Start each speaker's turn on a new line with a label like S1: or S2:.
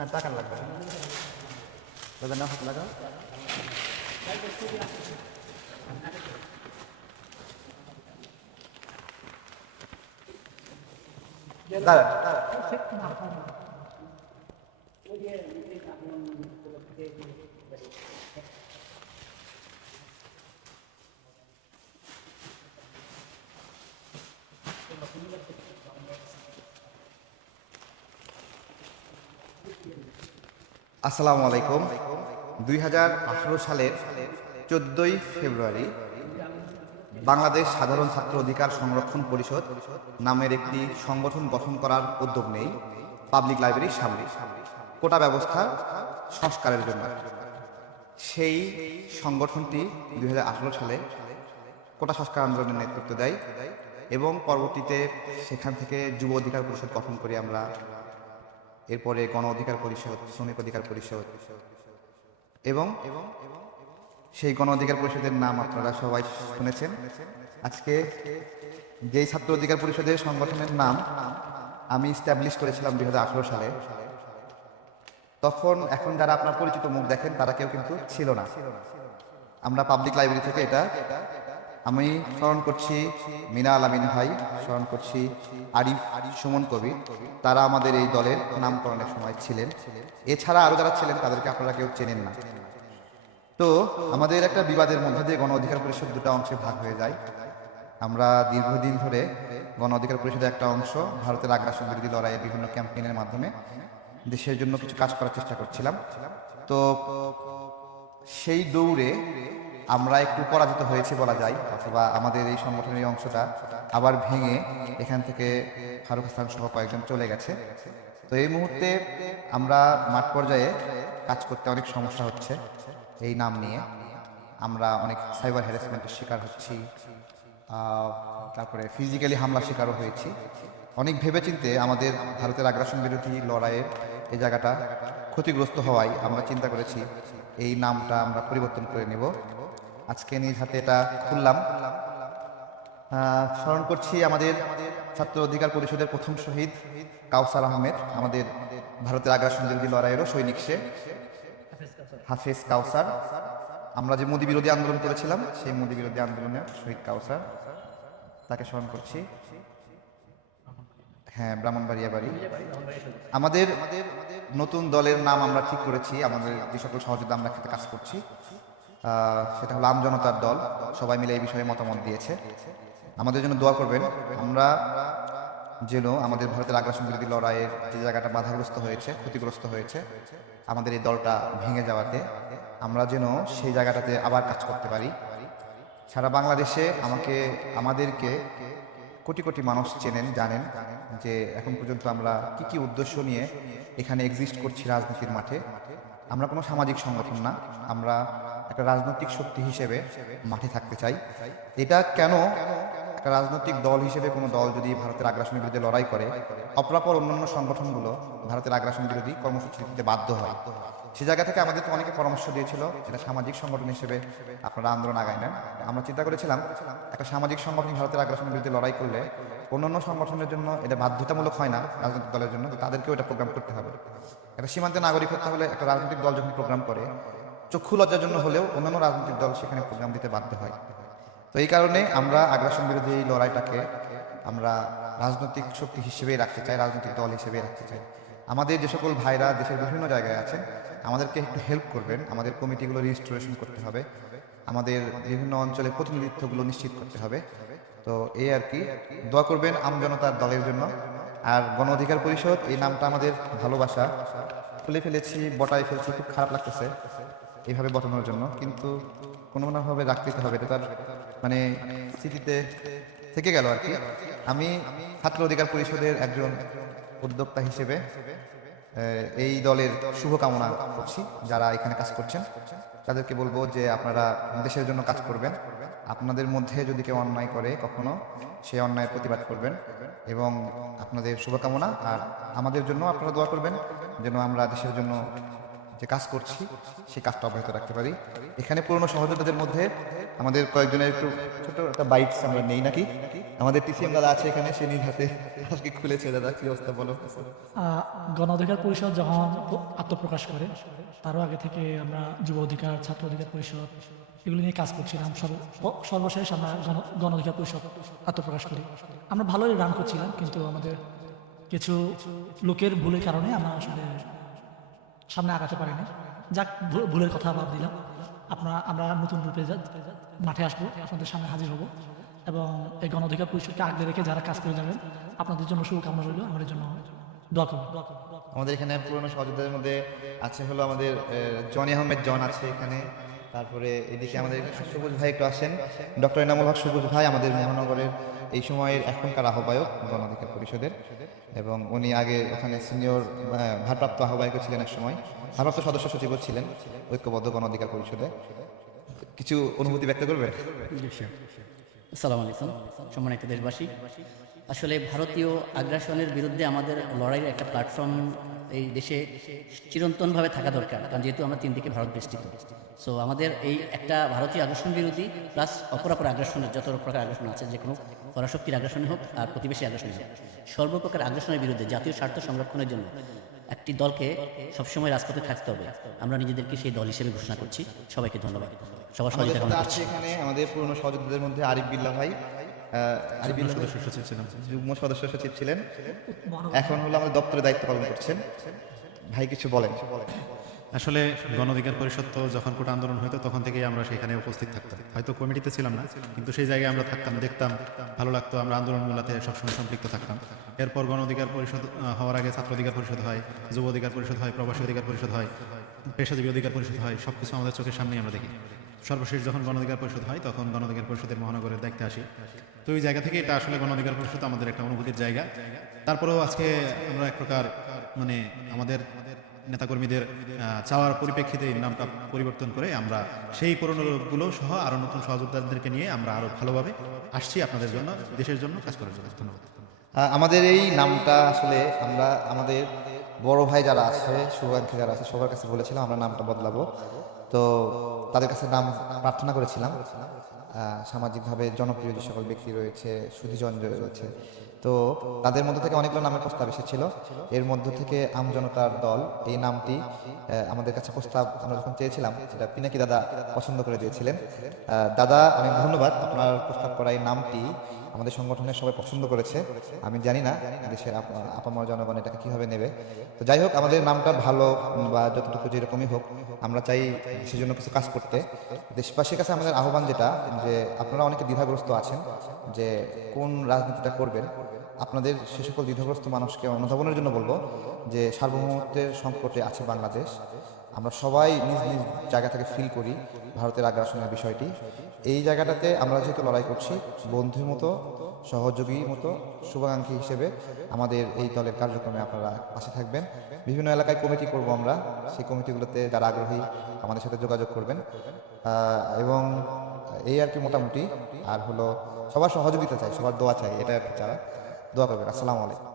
S1: না টাকা লাগবে না। দাদা না হাত লাগাও দাঁড়ান আসসালামু আলাইকুম। দুই হাজার আঠারো সালের চোদ্দই ফেব্রুয়ারি বাংলাদেশ সাধারণ ছাত্র অধিকার সংরক্ষণ পরিষদ নামের একটি সংগঠন গঠন করার উদ্যোগ নেই পাবলিক লাইব্রেরির সামনে। কোটা ব্যবস্থা সংস্কারের জন্য। সেই সংগঠনটি দুই হাজার আঠেরো সালে কোটা সংস্কার আন্দোলনের নেতৃত্ব দেয় এবং পরবর্তীতে সেখান থেকে যুব অধিকার পরিষদ গঠন করি আমরা এরপরে গণ অধিকার পরিষদ, শ্রমিক অধিকার পরিষদ এবং সেই গণ অধিকার পরিষদের নাম আপনারা সবাই শুনেছেন। আজকে যেই ছাত্র অধিকার পরিষদের সংগঠনের নাম আমি স্ট্যাবলিশ করেছিলাম দুই হাজার আঠারো সালে। তখন এখন যারা আপনার পরিচিত মুখ দেখেন, তারা কেউ কিন্তু ছিল না। আমরা পাবলিক লাইব্রেরি থেকে এটা আমি স্মরণ করছি মিনা আলামিন ভাই, স্মরণ করছি আরিফ, সুমন কবি তারা আমাদের এই দলের নামকরণের সময় ছিলেন। এছাড়া আরও যারা ছিলেন, তাদেরকে আপনারা কেউ চেনেন না। তো আমাদের একটা বিবাদের মধ্যে দিয়ে গণ অধিকার পরিষদ দুটো অংশে ভাগ হয়ে যায়। আমরা দীর্ঘদিন ধরে গণ অধিকার পরিষদের একটা অংশ, ভারতের আগ্রাসন বিরোধী লড়াইয়ের বিভিন্ন ক্যাম্পেইনের মাধ্যমে দেশের জন্য কিছু কাজ করার চেষ্টা করছিলাম। তো সেই দৌড়ে আমরা একটু পরাজিত হয়েছি বলা যায়, অথবা আমাদের এই সংগঠনের অংশটা আবার ভেঙে এখান থেকে ফারুক হাসান সহ কয়েকজন চলে গেছে। তো এই মুহূর্তে আমরা মাঠ পর্যায়ে কাজ করতে অনেক সমস্যা হচ্ছে এই নাম নিয়ে। আমরা অনেক সাইবার হ্যারাসমেন্টের শিকার হচ্ছি তারপরে ফিজিক্যালি হামলা শিকারও হয়েছি। অনেক ভেবেচিন্তে আমাদের ভারতের আগ্রাসন বিরোধী লড়াইয়ের এই জায়গাটা ক্ষতিগ্রস্ত হওয়ায় আমরা চিন্তা করেছি, এই নামটা আমরা পরিবর্তন করে নেব। আজকে নিজ হাতে এটা খুললাম। স্মরণ করছি আমাদের ছাত্র অধিকার পরিষদের প্রথম শহীদ কাউসার আহমেদ, আমাদের ভারতের আগ্রাসন বিরোধী লড়াইয়েরও সৈনিক সে, হাফেজ কাউসার। আমরা যে মোদী বিরোধী আন্দোলন করেছিলাম, সেই মোদী বিরোধী আন্দোলনের শহীদ কাউসার। তাকে স্মরণ করছি। হ্যাঁ ব্রাহ্মণবাড়িয়া বাড়ি। আমাদের নতুন দলের নাম আমরা ঠিক করেছি, আমাদের যে সকল সহযোগিতা আমরা কাজ করছি। সেটা হলো আমজনতার দল। সবাই মিলে এই বিষয়ে মতামত দিয়েছে। আমাদের জন্য দোয়া করবেন, আমরা যেন আমাদের ভারতের আগ্রাসন বিরোধী লড়াইয়ের যে জায়গাটা বাধাগ্রস্ত হয়েছে, ক্ষতিগ্রস্ত হয়েছে, আমাদের এই দলটা ভেঙে যাওয়াতে আমরা যেন সেই জায়গাটাতে আবার কাজ করতে পারি। সারা বাংলাদেশে আমাকে, আমাদেরকে কোটি কোটি মানুষ চেনেন, জানেন যে এখন পর্যন্ত আমরা কি কি উদ্দেশ্য নিয়ে এখানে এক্সিস্ট করছি রাজনীতির মাঠে। আমরা কোনো সামাজিক সংগঠন না, আমরা একটা রাজনৈতিক শক্তি হিসেবে মাঠে থাকতে চাই। এটা কেন একটা রাজনৈতিক দল হিসেবে কোনো দল যদি ভারতের আগ্রাসনের বিরুদ্ধে লড়াই করে, অপরাপর অন্যান্য সংগঠনগুলো ভারতের আগ্রাসন বিরোধী কর্মসূচি দিতে বাধ্য হয়। সে জায়গা থেকে আমাদেরকে অনেকে পরামর্শ দিয়েছিল এটা সামাজিক সংগঠন হিসেবে আপনারা আন্দোলন আগায় নেন। আমরা চিন্তা করেছিলাম, একটা সামাজিক সংগঠন ভারতের আগ্রাসনের বিরুদ্ধে লড়াই করলে অন্যান্য সংগঠনের জন্য এটা বাধ্যতামূলক হয় না রাজনৈতিক দলের জন্য, তো তাদেরকেও এটা প্রোগ্রাম করতে হবে। একটা সীমান্তে নাগরিক হতে হলে একটা রাজনৈতিক দল যখন প্রোগ্রাম করে চক্ষু লজ্জার জন্য হলেও অন্যান্য রাজনৈতিক দল সেখানে প্রোগ্রাম দিতে বাধ্য হয়। তো এই কারণে আমরা আগ্রাসন বিরোধী এই লড়াইটাকে আমরা রাজনৈতিক শক্তি হিসেবেই রাখতে চাই, রাজনৈতিক দল হিসেবেই রাখতে চাই। আমাদের যে সকল ভাইরা দেশের বিভিন্ন জায়গায় আছেন, আমাদেরকে একটু হেল্প করবেন, আমাদের কমিটিগুলো রেজিস্ট্রেশন করতে হবে, আমাদের বিভিন্ন অঞ্চলে প্রতিনিধিত্বগুলো নিশ্চিত করতে হবে। তো এই আর কি, দোয়া করবেন আমজনতার দলের জন্য। আর গণ অধিকার পরিষদ, এই নামটা আমাদের ভালোবাসা। খুলে ফেলেছি, বটায় ফেলছি, খুব খারাপ লাগতেছে। এইভাবে বটানোর জন্য। কিন্তু কোনো না ভাবে রাখতে হবে তার মানে স্মৃতিতে থেকে গেল আর কি। আমি ছাত্র অধিকার পরিষদের একজন উদ্যোক্তা হিসেবে এই দলের শুভকামনা করছি যারা এখানে কাজ করছেন। তাদেরকে বলব যে আপনারা দেশের জন্য কাজ করবেন। আপনাদের মধ্যে যদি কেউ অন্যায় করে কখনো, সে অন্যায়ের প্রতিবাদ করবেন এবং আপনাদের শুভকামনা। আর আমাদের জন্য আপনারা দোয়া করবেন যেন আমরা দেশের জন্য যে কাজ করছি সেই কাজটা অব্যাহত রাখতে পারি। এখানে পুরনো সহযোগীদের মধ্যে আমাদের কয়েকজনের একটু ছোট একটা বাইক আমরা নেই নাকি? আমাদের টিসিএম দাদা আছে এখানে সে নিজ হাতে আজকে খুলেছে। দাদা কি অবস্থা বলো?
S2: আহ, গণ অধিকার পরিষদ যখন আত্মপ্রকাশ করে তারও আগে থেকে আমরা যুব অধিকার ছাত্র অধিকার পরিষদ এগুলো নিয়ে কাজ করছিলাম। সর্বশেষ আমরা গণ অধিকার পরিষদ আত্মপ্রকাশ করি। আমরা ভালোই রান করছিলাম কিন্তু আমাদের কিছু লোকের ভুলের কারণে আমরা আসলে সামনে আগাতে পারিনি। যাক ভুলের কথা বাদ দিলাম। আপনারা আমরা নতুন রূপে মাঠে আসব, আপনাদের সামনে হাজির হব। এবং এই গণ অধিকার পরিষদকে আগলে রেখে যারা কাজ করে যাবেন, আপনাদের জন্য শুভকামনা রইল। আমাদের জন্য।
S1: আমাদের এখানে পুরনো সহযোগীদের মধ্যে আছে হলো আমাদের জনি আহমেদ জন আছে এখানে। তারপরে এদিকে আমাদের সবুজ ভাই একটু আসেন। ডক্টর এনামুল হক সবুজ ভাই আমাদের মহানগরের এই সময়ের এখনকার আহ্বায়ক গণ অধিকার পরিষদের এবং উনি আগে ওখানে সিনিয়র ভারপ্রাপ্ত আহ্বায়কও ছিলেন এক সময়। ভারপ্রাপ্ত সদস্য সচিবও ছিলেন ঐক্যবদ্ধ গণ অধিকার পরিষদে। কিছু অনুভূতি ব্যক্ত করবে?
S3: আসসালামু আলাইকুম, সম্মানিত দেশবাসী। আসলে ভারতীয় আগ্রাসনের বিরুদ্ধে আমাদের লড়াইয়ের একটা প্ল্যাটফর্ম এই দেশে চিরন্তনভাবে থাকা দরকার কারণ যেহেতু আমরা তিন দিকে ভারত বেষ্টিত। সো আমাদের এই একটা ভারতীয় আগ্রাসন বিরোধী প্লাস অপরাপর অপর আগ্রাসনের যত প্রকার আগ্রাসন আছে যে কোনো পরাশক্তির আগ্রাসনই হোক আর প্রতিবেশী আগ্রাসনই হোক সর্বপ্রকার আগ্রাসনের বিরুদ্ধে জাতীয় স্বার্থ সংরক্ষণের জন্য একটি দলকে সবসময় রাজপথে থাকতে হবে। আমরা নিজেদেরকে সেই দল হিসেবে ঘোষণা করছি। সবাইকে ধন্যবাদ। সবার সহযোগিতা
S1: এখানে আমাদের পুরনো সহযোগীদের মধ্যে আরিফ বিল্লাহ ভাই। বিল্লাহ সদস্য সচিব ছিলেন। যুগ্ম সদস্য সচিব ছিলেন। এখন হলো আমাদের দপ্তরে দায়িত্ব পালন করছেন। ভাই কিছু বলেন।
S4: আসলে গণ অধিকার পরিষদ তো যখন কোটা আন্দোলন হতো তখন থেকেই আমরা সেখানে উপস্থিত থাকতাম। হয়তো কমিটিতে ছিলাম না কিন্তু সেই জায়গায় আমরা থাকতাম দেখতাম ভালো লাগতো আমরা আন্দোলনগুলোতে সবসময় সম্পৃক্ত থাকতাম। এরপর গণ অধিকার পরিষদ হওয়ার আগে ছাত্র অধিকার পরিষদ হয় যুব অধিকার পরিষদ হয় প্রবাসী অধিকার পরিষদ হয় পেশাজীবী অধিকার পরিষদ হয় সব কিছু আমাদের চোখের সামনেই আমরা দেখি। সর্বশেষ যখন গণ অধিকার পরিষদ হয়, তখন গণ অধিকার পরিষদের মহানগরের দায়িত্বে আসি। তো ওই জায়গা থেকে এটা আসলে গণ অধিকার পরিষদ আমাদের একটা অনুভূতির জায়গা। তারপরেও আজকে আমরা এক প্রকার মানে আমাদের নেতাকর্মীদের চাওয়ার পরিপ্রেক্ষিতে নামটা পরিবর্তন করে আমরা সেই পুরনো লোকগুলো সহ আরও নতুন সহযোদ্ধাদেরকে নিয়ে আমরা আরও ভালোভাবে আসছি আপনাদের জন্য, দেশের জন্য, কাজ করার জন্য। ধন্যবাদ।
S1: আমাদের এই নামটা আসলে আমরা আমাদের বড় ভাই যারা আছে শুভাকাঙ্ক্ষী যারা আছে, সবার কাছে বলেছিলাম আমরা নামটা বদলাবো। তো তাদের কাছে নাম প্রার্থনা করেছিলাম। সামাজিকভাবে জনপ্রিয় যে সকল ব্যক্তি রয়েছে সুধীজন রয়েছে তো তাদের মধ্যে থেকে অনেকগুলো নামের প্রস্তাব এসেছিল। এর মধ্য থেকে আমজনতার দল, এই নামটি আমাদের কাছে প্রস্তাব আমরা যখন চেয়েছিলাম, সেটা পিনাকি দাদা পছন্দ করে দিয়েছিলেন। দাদা, অনেক ধন্যবাদ আপনার প্রস্তাব করা এই নামটি। আমাদের সংগঠনের সবাই পছন্দ করেছে। আমি জানি না দেশের আপ- আপামর জনগণ এটাকে কীভাবে নেবে। তো যাই হোক, আমাদের নামটা ভালো বা যতটুকু যেরকমই হোক, আমরা চাই সেজন্য কিছু কাজ করতে। দেশবাসীর কাছে আমাদের আহ্বান যেটা, যে আপনারা অনেকে দ্বিধাগ্রস্ত আছেন যে কোন রাজনীতিটা করবেন, আপনাদের সে সকল দ্বিধাগ্রস্ত মানুষকে অনুধাবনের জন্য বলব যে সার্বভৌমত্বের সংকটে আছে বাংলাদেশ। আমরা সবাই নিজ নিজ জায়গা থেকে ফিল করি ভারতের আগ্রাসনের বিষয়টি। এই জায়গাটাতে আমরা যেহেতু লড়াই করছি, বন্ধুর মতো সহযোগী মতো, শুভাকাঙ্ক্ষী হিসেবে আমাদের এই দলের কার্যক্রমে আপনারা পাশে থাকবেন। বিভিন্ন এলাকায় কমিটি করব আমরা। সেই কমিটিগুলোতে যারা আগ্রহী আমাদের সাথে যোগাযোগ করবেন। এবং এই আর কি মোটামুটি। আর হলো সবার সহযোগিতা চাই সবার দোয়া চাই এটা চাওয়া দোয়া করবেন আসসালামু আলাইকুম।